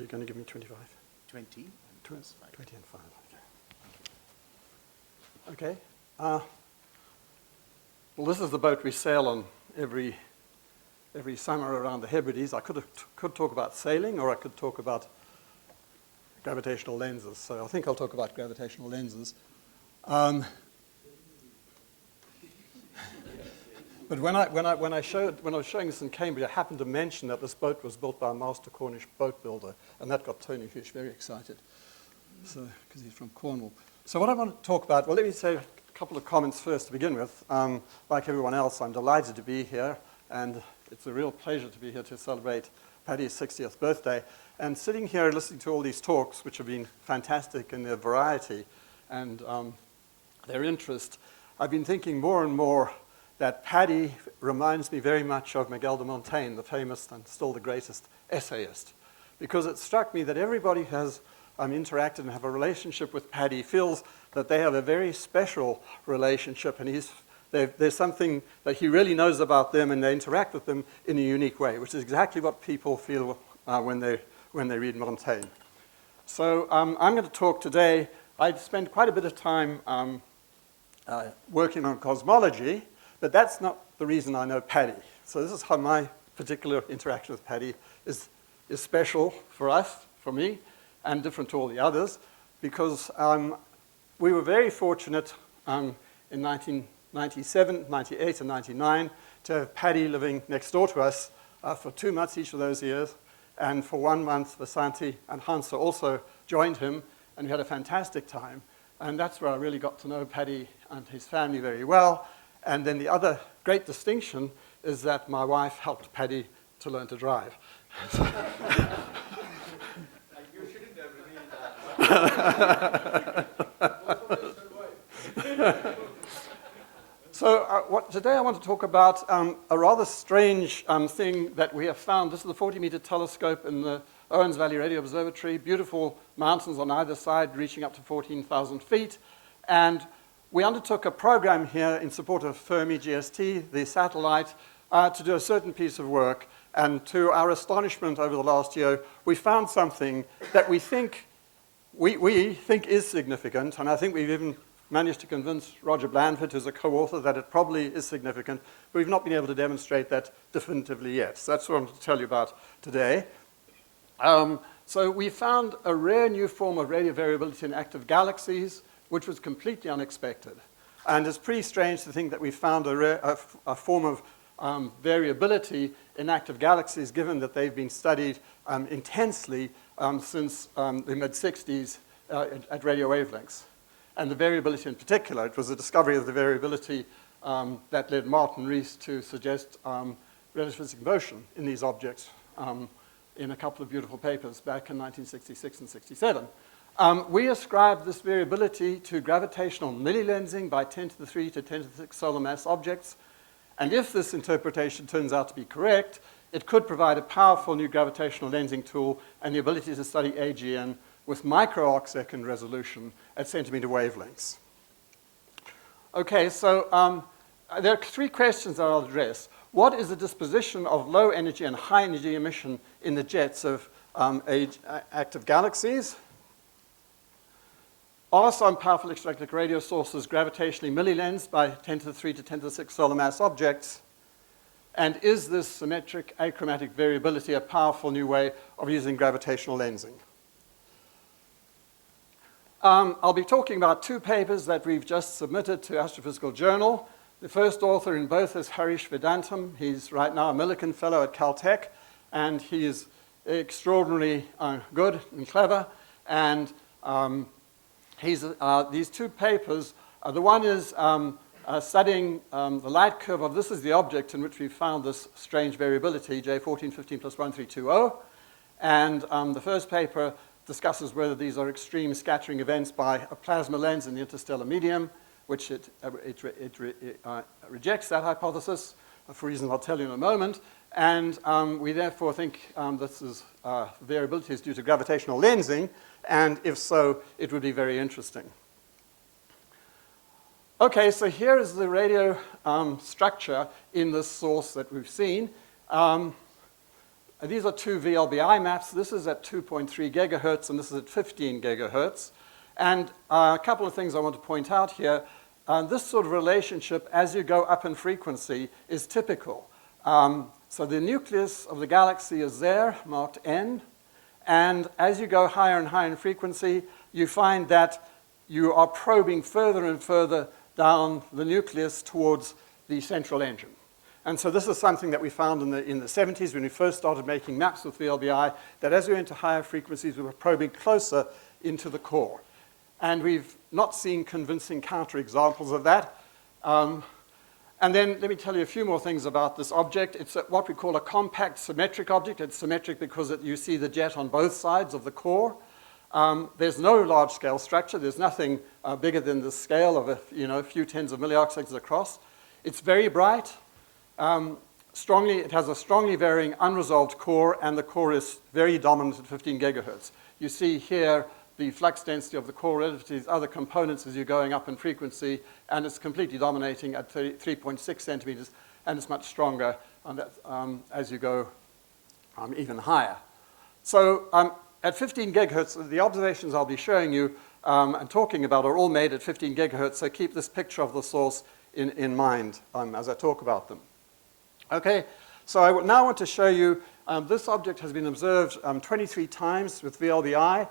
you going to give me 25? 20. 20 and 5. Okay. Well, this is the boat we sail on every summer around the Hebrides. I could talk about sailing, or I could talk about gravitational lenses. So I think I'll talk about gravitational lenses. But when I was showing this in Cambridge, I happened to mention that this boat was built by a master Cornish boat builder, and that got Tony Fish very excited. So, because he's from Cornwall. So what I want to talk about, well, let me say a couple of comments first to begin with. Like everyone else, I'm delighted to be here, and it's a real pleasure to be here to celebrate Paddy's 60th birthday. And sitting here listening to all these talks, which have been fantastic in their variety and their interest, I've been thinking more and more that Paddy reminds me very much of Miguel de Montaigne, the famous and still the greatest essayist, because it struck me that everybody who has interacted and have a relationship with Paddy feels that they have a very special relationship, and there's something that he really knows about them, and they interact with them in a unique way, which is exactly what people feel when they read Montaigne. So I'm going to talk today. I spent quite a bit of time working on cosmology, but that's not the reason I know Paddy. So this is how my particular interaction with Paddy is special for us, for me, and different to all the others, because we were very fortunate in 1997, 98, and 99 to have Paddy living next door to us for 2 months each of those years. And for 1 month, Vasanti and Hansa also joined him, and we had a fantastic time. And that's where I really got to know Paddy and his family very well. And then the other great distinction is that my wife helped Paddy to learn to drive. You shouldn't have revealed that. So today I want to talk about a rather strange thing that we have found. This is the 40-meter telescope in the Owens Valley Radio Observatory, beautiful mountains on either side reaching up to 14,000 feet. And we undertook a program here in support of Fermi GST, the satellite, to do a certain piece of work. And to our astonishment over the last year, we found something that we think is significant, and I think we've even managed to convince Roger Blandford, who's a co-author, that it probably is significant, but we've not been able to demonstrate that definitively yet. So that's what I'm going to tell you about today. So we found a rare new form of radio variability in active galaxies, which was completely unexpected. And it's pretty strange to think that we found a form of variability in active galaxies, given that they've been studied intensely since the mid-60s at radio wavelengths. And the variability in particular, it was the discovery of the variability that led Martin Rees to suggest relativistic motion in these objects in a couple of beautiful papers back in 1966 and 67. We ascribe this variability to gravitational millilensing by 10 to the 3 to 10 to the 6 solar mass objects. And if this interpretation turns out to be correct, it could provide a powerful new gravitational lensing tool and the ability to study AGN with micro-arcsecond resolution at centimeter wavelengths. Okay, so there are 3 questions that I'll address. What is the disposition of low energy and high energy emission in the jets of active galaxies? Are some powerful extragalactic radio sources gravitationally millilensed by 10 to the 3 to 10 to the 6 solar mass objects? And is this symmetric achromatic variability a powerful new way of using gravitational lensing? I'll be talking about 2 papers that we've just submitted to Astrophysical Journal. The first author in both is Harish Vedantam. He's right now a Millikan Fellow at Caltech, and he is extraordinarily good and clever. And these 2 papers, the one is studying the light curve of, this is the object in which we found this strange variability, J1415 plus 1320. And the first paper discusses whether these are extreme scattering events by a plasma lens in the interstellar medium, which it rejects that hypothesis for reasons I'll tell you in a moment. And we therefore think this is variability is due to gravitational lensing, and if so, it would be very interesting. Okay, so here is the radio structure in this source that we've seen. these are two VLBI maps. This is at 2.3 gigahertz, and this is at 15 gigahertz. And a couple of things I want to point out here. This sort of relationship, as you go up in frequency, is typical. So the nucleus of the galaxy is there, marked N. And as you go higher and higher in frequency, you find that you are probing further and further down the nucleus towards the central engine. And so this is something that we found in the 70s when we first started making maps with VLBI, that as we went to higher frequencies, we were probing closer into the core. And we've not seen convincing counterexamples of that. And then let me tell you a few more things about this object. It's what we call a compact symmetric object. It's symmetric because you see the jet on both sides of the core. There's no large-scale structure. There's nothing bigger than the scale of a few tens of milliarcseconds across. It's very bright. It has a strongly varying unresolved core, and the core is very dominant at 15 gigahertz. You see here the flux density of the core relative to these other components as you're going up in frequency, and it's completely dominating at 3.6 centimeters, and it's much stronger as you go even higher. So at 15 gigahertz, the observations I'll be showing you and talking about are all made at 15 gigahertz, so keep this picture of the source in mind as I talk about them. Okay, so I now want to show you this object has been observed 23 times with VLBI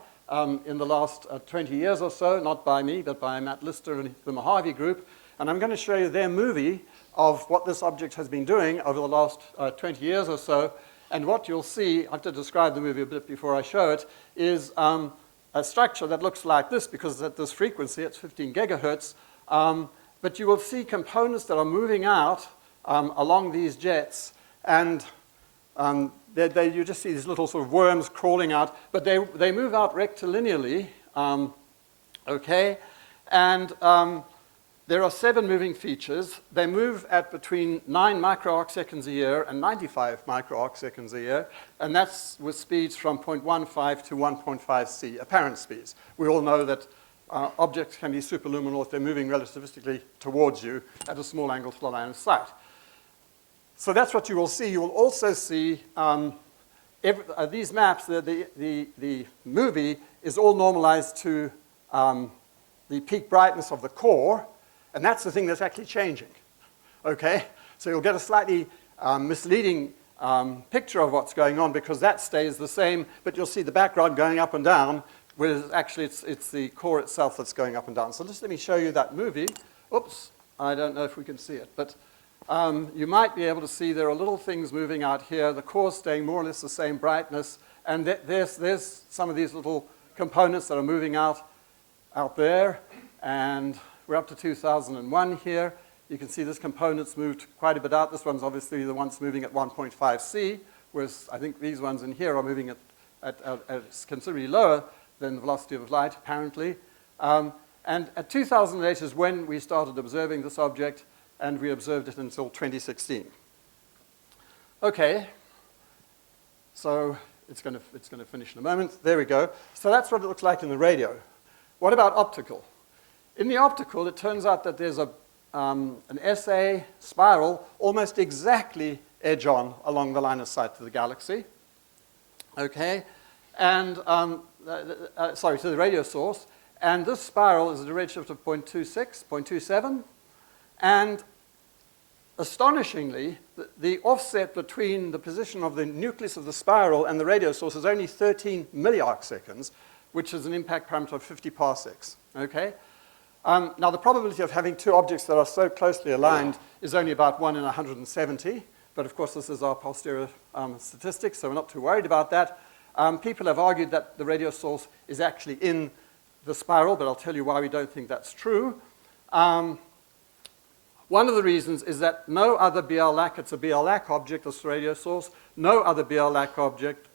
in the last 20 years or so, not by me, but by Matt Lister and the Mojave group. And I'm going to show you their movie of what this object has been doing over the last 20 years or so. And what you'll see, I have to describe the movie a bit before I show it, is a structure that looks like this, because it's at this frequency, it's 15 gigahertz. But you will see components that are moving out along these jets, and you just see these little sort of worms crawling out, but they move out rectilinearly, okay? And there are 7 moving features. They move at between 9 microarcseconds a year and 95 microarcseconds a year, and that's with speeds from 0.15 to 1.5 C, apparent speeds. We all know that objects can be superluminal if they're moving relativistically towards you at a small angle to the line of sight. So that's what you will see. You will also see these maps, the movie is all normalized to the peak brightness of the core, and that's the thing that's actually changing. Okay? So you'll get a slightly misleading picture of what's going on because that stays the same, but you'll see the background going up and down, whereas actually it's the core itself that's going up and down. So just let me show you that movie. Oops, I don't know if we can see it, but you might be able to see there are little things moving out here. The core's staying more or less the same brightness, and there's some of these little components that are moving out there, and we're up to 2001 here. You can see this component's moved quite a bit out. This one's obviously the one's moving at 1.5 C, whereas I think these ones in here are moving at considerably lower than the velocity of light, apparently. And at 2008 is when we started observing this object, and we observed it until 2016. Okay, so it's going to finish in a moment. There we go. So that's what it looks like in the radio. What about optical? In the optical, it turns out that there's an SA spiral almost exactly edge-on along the line of sight to the galaxy. Okay, and sorry, to the radio source. And this spiral is at a redshift of 0.26, 0.27. And astonishingly, the offset between the position of the nucleus of the spiral and the radio source is only 13 milliarcseconds, which is an impact parameter of 50 parsecs. Okay? Now, the probability of having two objects that are so closely aligned is only about 1 in 170. But of course, this is our posterior statistics, so we're not too worried about that. People have argued that the radio source is actually in the spiral, but I'll tell you why we don't think that's true. One of the reasons is that no other BL-LAC, it's a BL-LAC object, this radio source, no other BL-LAC object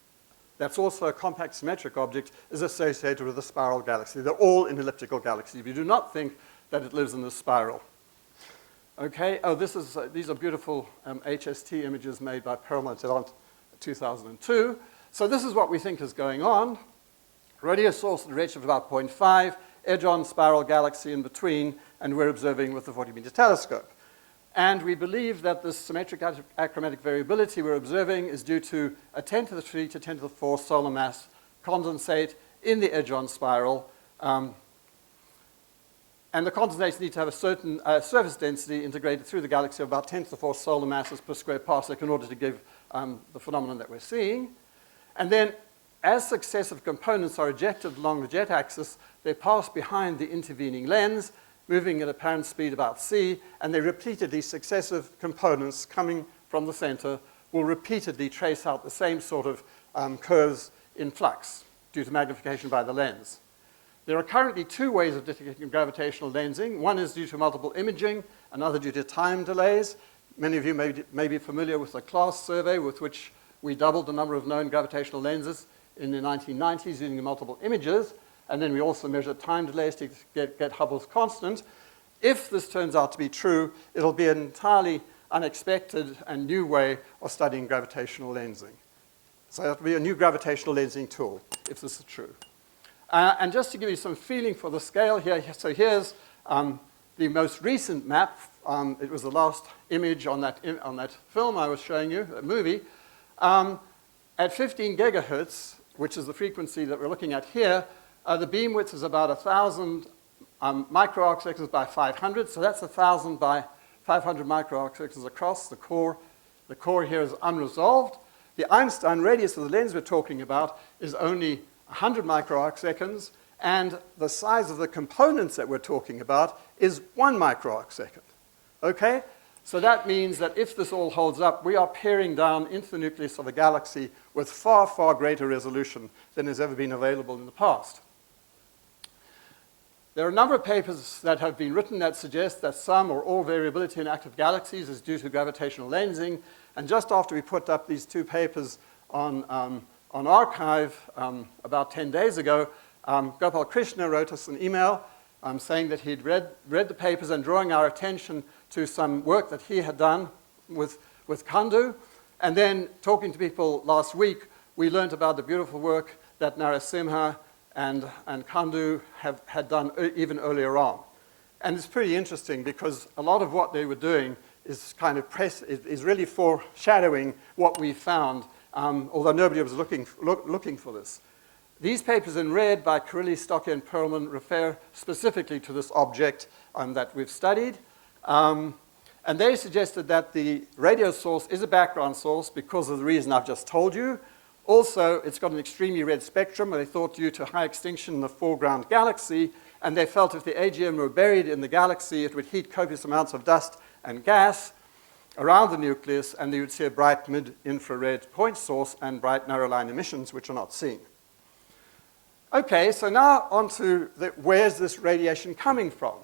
that's also a compact symmetric object is associated with a spiral galaxy. They're all in elliptical galaxies. We do not think that it lives in the spiral. Okay, these are beautiful HST images made by Perelman in 2002. So this is what we think is going on. Radio source at a redshift of about 0.5, edge-on spiral galaxy in between, and we're observing with the 40-meter telescope. And we believe that this symmetric achromatic variability we're observing is due to a 10 to the 3 to 10 to the 4 solar mass condensate in the edge-on spiral. And the condensates need to have a certain surface density integrated through the galaxy of about 10 to the 4 solar masses per square parsec in order to give the phenomenon that we're seeing. And then as successive components are ejected along the jet axis, they pass behind the intervening lens, moving at apparent speed about c, and they repeatedly, successive components coming from the center will repeatedly trace out the same sort of curves in flux due to magnification by the lens. There are currently two ways of detecting gravitational lensing. One is due to multiple imaging, another due to time delays. Many of you may be familiar with the CLASS survey, with which we doubled the number of known gravitational lenses in the 1990s using the multiple images, and then we also measured time delays to get Hubble's constant. If this turns out to be true, it'll be an entirely unexpected and new way of studying gravitational lensing. So it'll be a new gravitational lensing tool, if this is true. And just to give you some feeling for the scale here, so here's the most recent map. It was the last image on that film I was showing you, that movie. At 15 gigahertz, which is the frequency that we're looking at here, the beam width is about 1,000 microarcseconds by 500. So that's 1,000 by 500 microarcseconds across. The core here is unresolved. The Einstein radius of the lens we're talking about is only 100 microarcseconds, and the size of the components that we're talking about is 1 microarcsecond. Okay? So that means that if this all holds up, we are peering down into the nucleus of a galaxy with far, far greater resolution than has ever been available in the past. There are a number of papers that have been written that suggest that some or all variability in active galaxies is due to gravitational lensing. And just after we put up these two papers on archive about 10 days ago, Gopal Krishna wrote us an email saying that he'd read the papers and drawing our attention to some work that he had done with Kandu. And then talking to people last week, we learned about the beautiful work that Narasimha and Kandu had done even earlier on. And it's pretty interesting because a lot of what they were doing is kind of is really foreshadowing what we found, although nobody was looking for this. These papers in red by Carilli, Stocker, and Perlman refer specifically to this object that we've studied. And they suggested that the radio source is a background source because of the reason I've just told you. Also, it's got an extremely red spectrum, and they thought due to high extinction in the foreground galaxy, and they felt if the AGN were buried in the galaxy, it would heat copious amounts of dust and gas around the nucleus, and you would see a bright mid-infrared point source and bright narrow line emissions, which are not seen. Okay, so now on to where's this radiation coming from?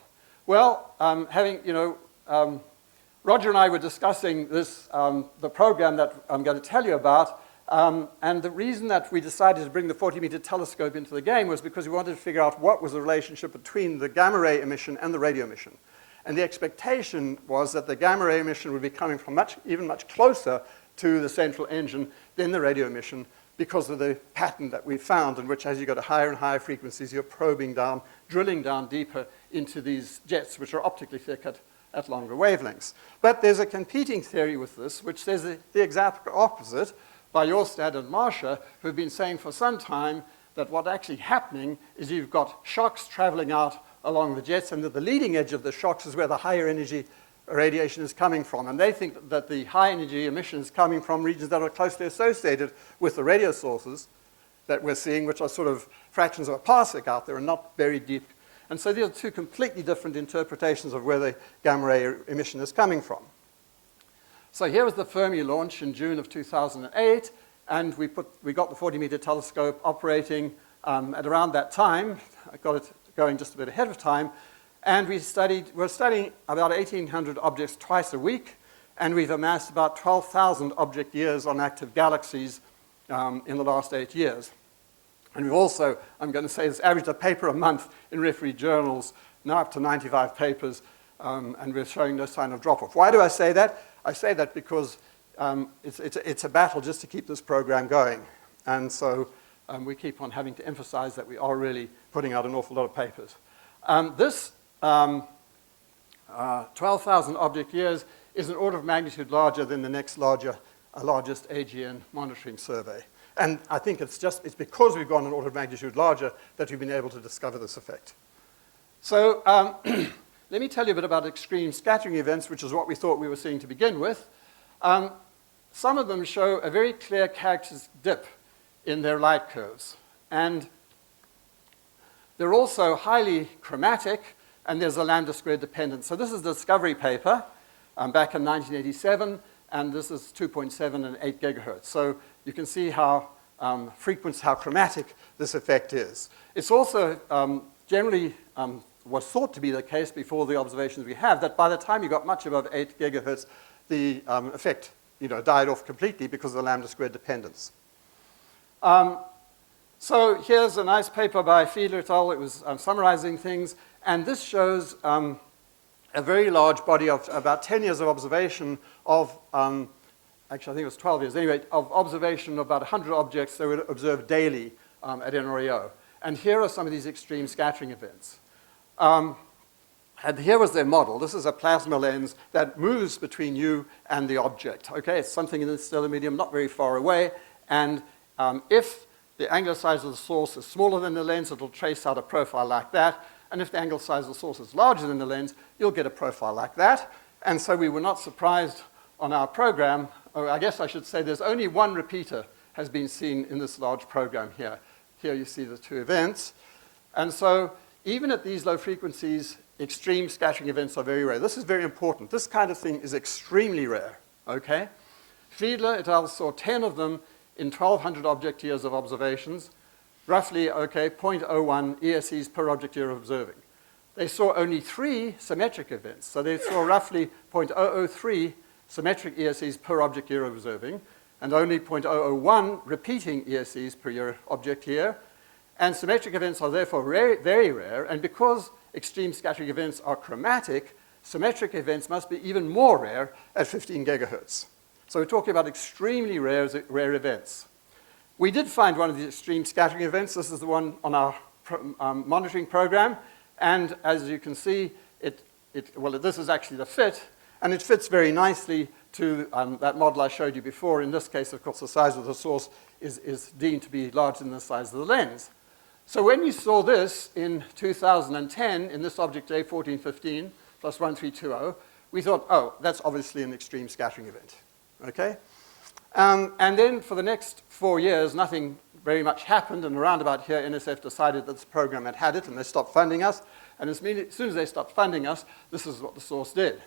Well, Roger and I were discussing this, the program that I'm going to tell you about, and the reason that we decided to bring the 40-meter telescope into the game was because we wanted to figure out what was the relationship between the gamma ray emission and the radio emission. And the expectation was that the gamma ray emission would be coming from even much closer to the central engine than the radio emission because of the pattern that we found, in which as you go to higher and higher frequencies, you're probing down, drilling down deeper into these jets, which are optically thick at longer wavelengths. But there's a competing theory with this, which says the exact opposite, by Jorstad and Marsha, who have been saying for some time that what's actually happening is you've got shocks traveling out along the jets, and that the leading edge of the shocks is where the higher energy radiation is coming from. And they think that the high energy emission is coming from regions that are closely associated with the radio sources that we're seeing, which are sort of fractions of a parsec out there and not very deep. And so these are two completely different interpretations of where the gamma ray emission is coming from. So here was the Fermi launch in June of 2008, and we got the 40-meter telescope operating at around that time. I got it going just a bit ahead of time. And we're studying about 1,800 objects twice a week, and we've amassed about 12,000 object years on active galaxies in the last 8 years. And we've also, I'm going to say this, averaged a paper a month in refereed journals, now up to 95 papers, and we're showing no sign of drop-off. Why do I say that? I say that because it's a battle just to keep this program going. And so we keep on having to emphasize that we are really putting out an awful lot of papers. This 12,000 object years is an order of magnitude larger than the next largest AGN monitoring survey. And I think it's because we've gone an order of magnitude larger that we've been able to discover this effect. So let me tell you a bit about extreme scattering events, which is what we thought we were seeing to begin with. Some of them show a very clear characteristic dip in their light curves. And they're also highly chromatic, and there's a lambda squared dependence. So this is the discovery paper back in 1987, and this is 2.7 and 8 gigahertz. So you can see how how chromatic this effect is. It's also generally was thought to be the case before the observations we have, that by the time you got much above 8 gigahertz, the effect died off completely because of the lambda squared dependence. So here's a nice paper by Fiedler et al. It was summarizing things, and this shows a very large body of about 10 years of observation of, actually I think it was 12 years, anyway, of observation of about 100 objects that were observed daily at NREO. And here are some of these extreme scattering events. And here was their model. This is a plasma lens that moves between you and the object. Okay, it's something in the stellar medium, not very far away. And if the angular size of the source is smaller than the lens, it'll trace out a profile like that. And if the angular size of the source is larger than the lens, you'll get a profile like that. And so we were not surprised on our program, or I guess I should say there's only one repeater has been seen in this large program here. Here you see the two events. And so even at these low frequencies, extreme scattering events are very rare. This is very important. This kind of thing is extremely rare, okay? Fiedler et al. Saw 10 of them in 1,200 object years of observations, roughly, okay, 0.01 ESEs per object year of observing. They saw only 3 symmetric events. So they saw roughly 0.003 symmetric ESEs per object year of observing, and only 0.001 repeating ESEs per year object year. And symmetric events are therefore very rare, and because extreme scattering events are chromatic, symmetric events must be even more rare at 15 gigahertz. So we're talking about extremely rare events. We did find one of these extreme scattering events. This is the one on our monitoring program. And as you can see, this is actually the fit, and it fits very nicely to that model I showed you before. In this case, of course, the size of the source is deemed to be larger than the size of the lens. So when you saw this in 2010, in this object J1415 plus 1320, we thought, oh, that's obviously an extreme scattering event, okay? And then for the next 4 years, nothing very much happened, and around about here, NSF decided that this program had it, and they stopped funding us. And as soon as they stopped funding us, this is what the source did.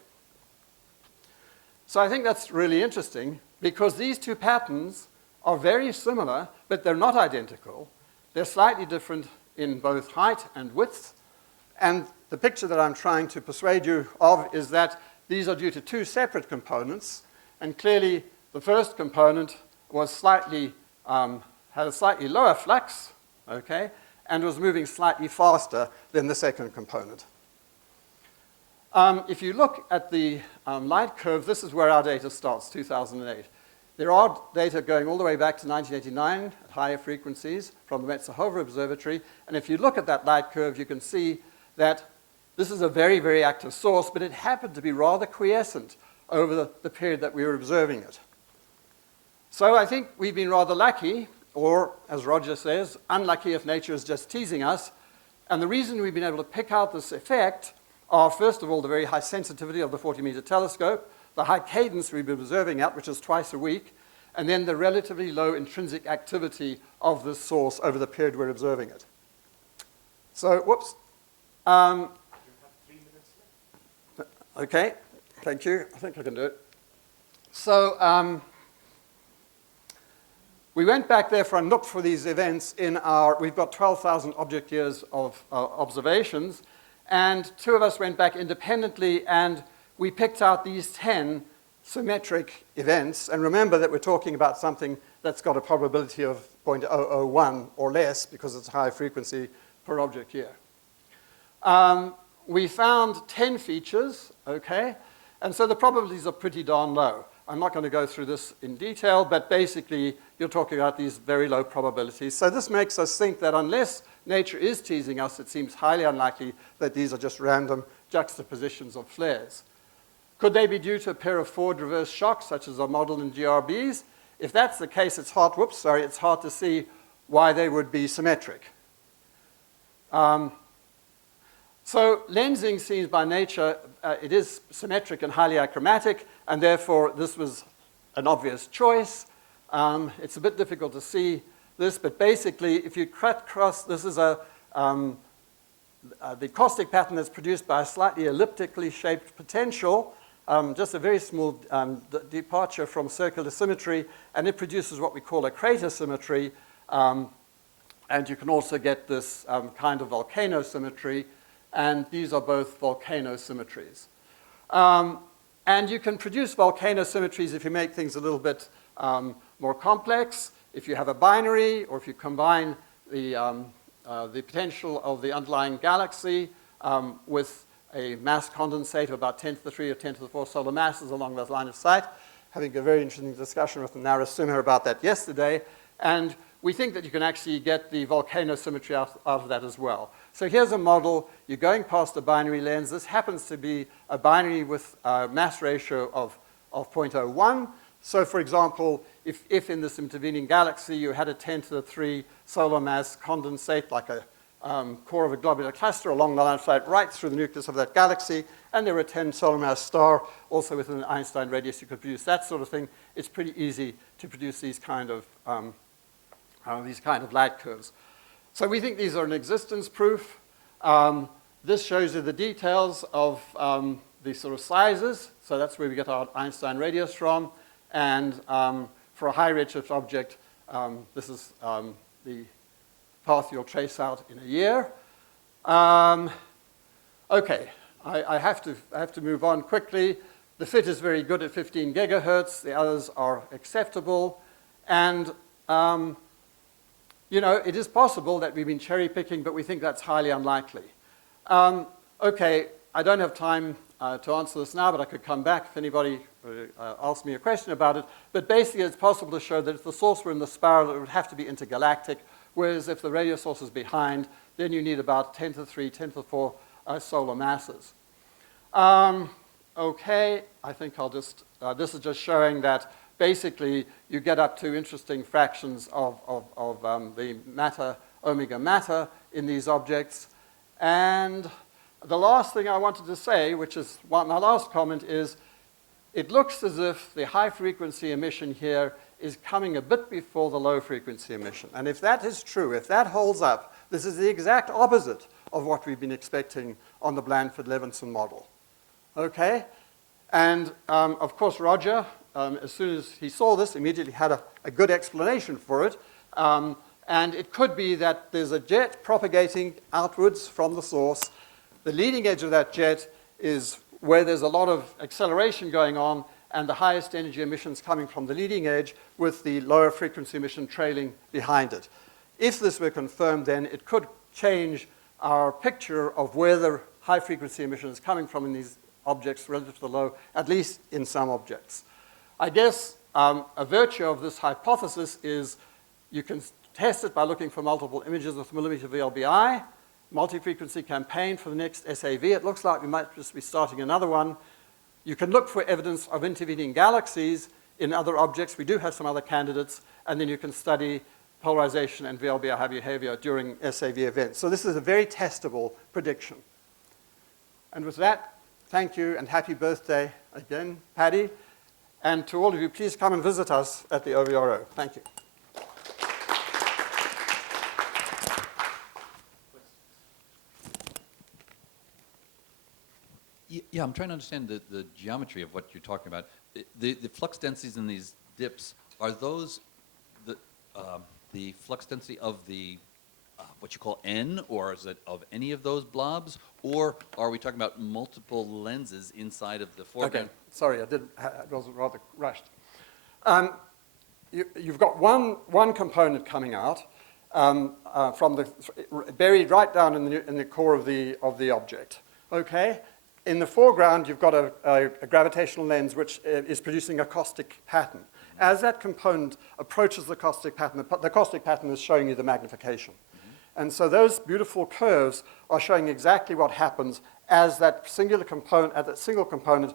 So I think that's really interesting, because these two patterns are very similar, but they're not identical. They're slightly different in both height and width. And the picture that I'm trying to persuade you of is that these are due to 2 separate components. And clearly, the first component was had a slightly lower flux, okay, and was moving slightly faster than the second component. If you look at the light curve, this is where our data starts, 2008. There are data going all the way back to 1989 at higher frequencies from the Metz-Hover Observatory. And if you look at that light curve, you can see that this is a very, very active source, but it happened to be rather quiescent over the period that we were observing it. So I think we've been rather lucky, or as Roger says, unlucky if nature is just teasing us. And the reason we've been able to pick out this effect are, first of all, the very high sensitivity of the 40-meter telescope, the high cadence we've been observing at, which is twice a week, and then the relatively low intrinsic activity of this source over the period we're observing it. So, whoops. You have 3 minutes left. Okay, thank you. I think I can do it. So, we went back there and looked for these events in we've got 12,000 object years of observations, and 2 of us went back independently, and we picked out these 10 symmetric events. And remember that we're talking about something that's got a probability of 0.001 or less, because it's high frequency per object year. We found 10 features, okay? And so the probabilities are pretty darn low. I'm not going to go through this in detail, but basically you're talking about these very low probabilities. So this makes us think that unless nature is teasing us, it seems highly unlikely that these are just random juxtapositions of flares. Could they be due to a pair of forward reverse shocks, such as are modeled in GRBs? If that's the case, it's hard to see why they would be symmetric. So lensing seems by nature, it is symmetric and highly achromatic, and therefore this was an obvious choice. It's a bit difficult to see this, but basically if you cut across, this is the caustic pattern that's produced by a slightly elliptically shaped potential, just a very small departure from circular symmetry, and it produces what we call a crater symmetry, and you can also get this kind of volcano symmetry, and these are both volcano symmetries. And you can produce volcano symmetries if you make things a little bit more complex, if you have a binary, or if you combine the potential of the underlying galaxy with a mass condensate of about 10 to the 3 or 10 to the 4 solar masses along that line of sight. Having a very interesting discussion with Narasuma about that yesterday. And we think that you can actually get the volcano symmetry out of that as well. So here's a model. You're going past a binary lens. This happens to be a binary with a mass ratio of 0.01. So for example, if in this intervening galaxy you had a 10 to the 3 solar mass condensate, like a core of a globular cluster along the line of sight right through the nucleus of that galaxy, and there were 10 solar mass star also within an Einstein radius, you could produce that sort of thing. It's pretty easy to produce these kind of light curves. So we think these are an existence proof. This shows you the details of these sort of sizes. So that's where we get our Einstein radius from. And for a high redshift object, this is the path you'll trace out in a year. Okay, I have to move on quickly. The fit is very good at 15 gigahertz. The others are acceptable. And you know, it is possible that we've been cherry picking, but we think that's highly unlikely. Okay, I don't have time to answer this now, but I could come back if anybody asks me a question about it. But basically, it's possible to show that if the source were in the spiral, it would have to be intergalactic, whereas if the radio source is behind, then you need about 10 to the 3, 10 to the 4 solar masses. Okay, I think I'll just, this is just showing that basically you get up to interesting fractions of the matter, omega matter in these objects. And the last thing I wanted to say, which is my last comment, is it looks as if the high frequency emission here is coming a bit before the low frequency emission. And if that is true, if that holds up, this is the exact opposite of what we've been expecting on the Blandford-Levinson model. Okay? And of course, Roger, as soon as he saw this, immediately had a good explanation for it. And it could be that there's a jet propagating outwards from the source. The leading edge of that jet is where there's a lot of acceleration going on, and the highest energy emissions coming from the leading edge with the lower frequency emission trailing behind it. If this were confirmed, then it could change our picture of where the high frequency emission is coming from in these objects relative to the low, at least in some objects. I guess a virtue of this hypothesis is you can test it by looking for multiple images with millimeter VLBI, multi-frequency campaign for the next SAV. It looks like we might just be starting another one. You can look for evidence of intervening galaxies in other objects. We do have some other candidates, and then you can study polarization and VLBI behavior during SAV events. So this is a very testable prediction. And with that, thank you and happy birthday again, Paddy. And to all of you, please come and visit us at the OVRO. Thank you. Yeah, I'm trying to understand the geometry of what you're talking about. The flux densities in these dips, are those the flux density of the what you call N, or is it of any of those blobs? Or are we talking about multiple lenses inside of the foreground? Okay, sorry, I was rather rushed. You've got one component coming out buried right down in the core of the object. Okay. In the foreground, you've got a gravitational lens which is producing a caustic pattern. As that component approaches the caustic pattern is showing you the magnification. And so those beautiful curves are showing exactly what happens as that single component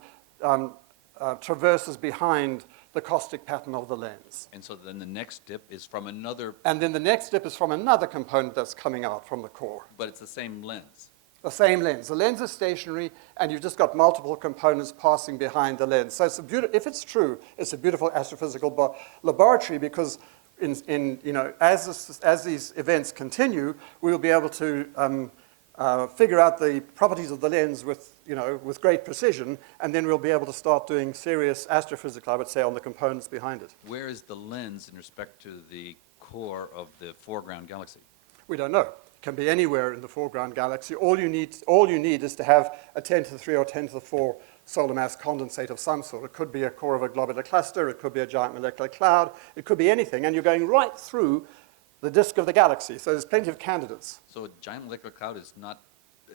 traverses behind the caustic pattern of the lens. And so then the next dip is from another, And then the next dip is from another component that's coming out from the core. but it's the same lens. The same lens. The lens is stationary, and you've just got multiple components passing behind the lens. So it's if it's true, it's a beautiful astrophysical laboratory, because as these events continue, we will be able to figure out the properties of the lens with great precision, and then we'll be able to start doing serious astrophysics, I would say, on the components behind it. Where is the lens in respect to the core of the foreground galaxy? We don't know. It can be anywhere in the foreground galaxy. All you need is to have a 10 to the 3 or 10 to the 4 solar mass condensate of some sort. It could be a core of a globular cluster. It could be a giant molecular cloud. It could be anything. And you're going right through the disk of the galaxy. So there's plenty of candidates. So a giant molecular cloud is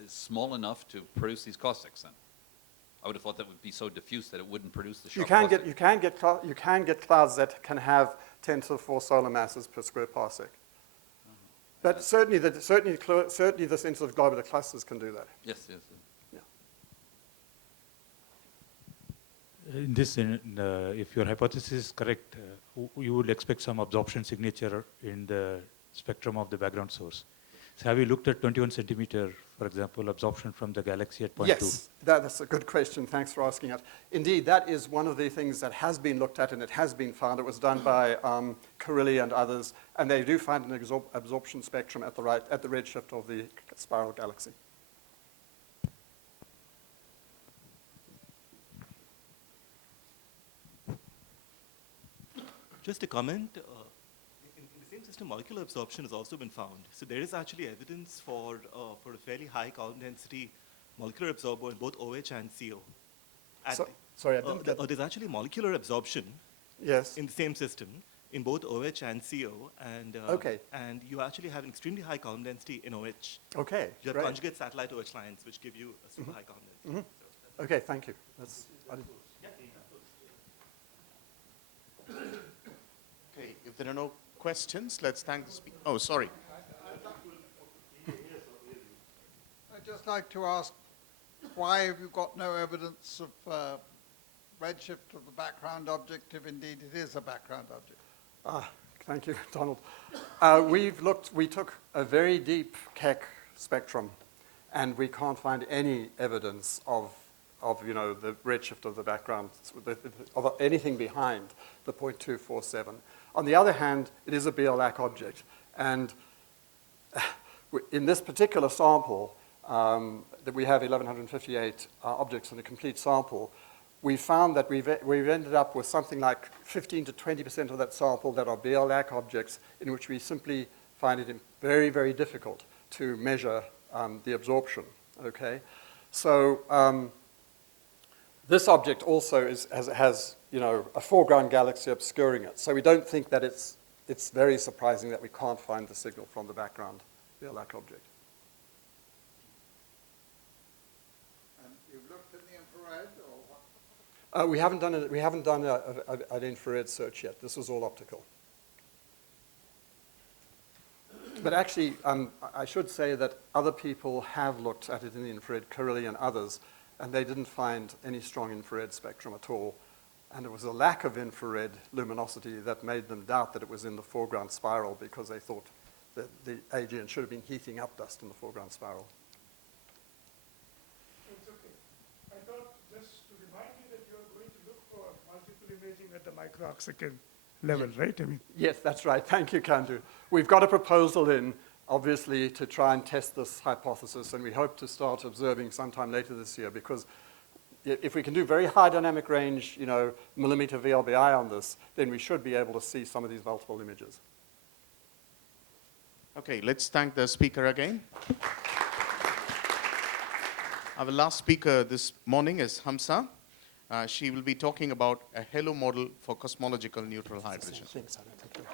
small enough to produce these caustics then? I would have thought that would be so diffuse that it wouldn't produce the sharp caustic. You can get clouds that can have 10 to the 4 solar masses per square parsec. But certainly the sense of globular clusters can do that. Yes, yes. Yeah. In this, if your hypothesis is correct, you would expect some absorption signature in the spectrum of the background source. So have you looked at 21 centimeter, for example, absorption from the galaxy at 0.2? Yes, that's a good question. Thanks for asking it. Indeed, that is one of the things that has been looked at, and it has been found. It was done by Carilli and others, and they do find an absorption spectrum at the redshift of the spiral galaxy. Just a comment. In the same system, molecular absorption has also been found. So there is actually evidence for a fairly high column density molecular absorber in both OH and CO. Sorry, I didn't get... There's actually molecular absorption Yes. in the same system in both OH and CO, and Okay. and you actually have an extremely high column density in OH. Okay, You have great. conjugate satellite OH lines, which give you a super high column density. So Okay, thank you. Okay, if there are no questions, let's thank the speaker. Oh, sorry. I'd just like to ask, why have you got no evidence of redshift of the background object, if indeed it is a background object? Thank you, Donald. We took a very deep Keck spectrum, and we can't find any evidence of the redshift of the background, of anything behind the 0.247. On the other hand, it is a BL-lac object, and in this particular sample, that we have 1,158 objects in a complete sample, we found that we've ended up with something like 15 to 20% of that sample that are BL-lac objects, in which we simply find it very, very difficult to measure the absorption. Okay, so this object also has a foreground galaxy obscuring it. So we don't think that it's very surprising that we can't find the signal from the background BL-lac object. And you've looked in the infrared, or what? We haven't done an infrared search yet. This was all optical. But actually, I should say that other people have looked at it in the infrared, Carilli and others, and they didn't find any strong infrared spectrum at all. And it was a lack of infrared luminosity that made them doubt that it was in the foreground spiral, because they thought that the AGN should have been heating up dust in the foreground spiral. It's okay. I thought just to remind you that you're going to look for multiple imaging at the micro-arcsecond level, right? I mean, Yes, that's right. Thank you, Kandu. We've got a proposal in, obviously, to try and test this hypothesis, and we hope to start observing sometime later this year, because if we can do very high dynamic range, millimeter VLBI on this, then we should be able to see some of these multiple images. Okay, let's thank the speaker again. Our last speaker this morning is Hamsa. She will be talking about a halo model for cosmological neutral hydrogen. Thanks, Anna. Thank you.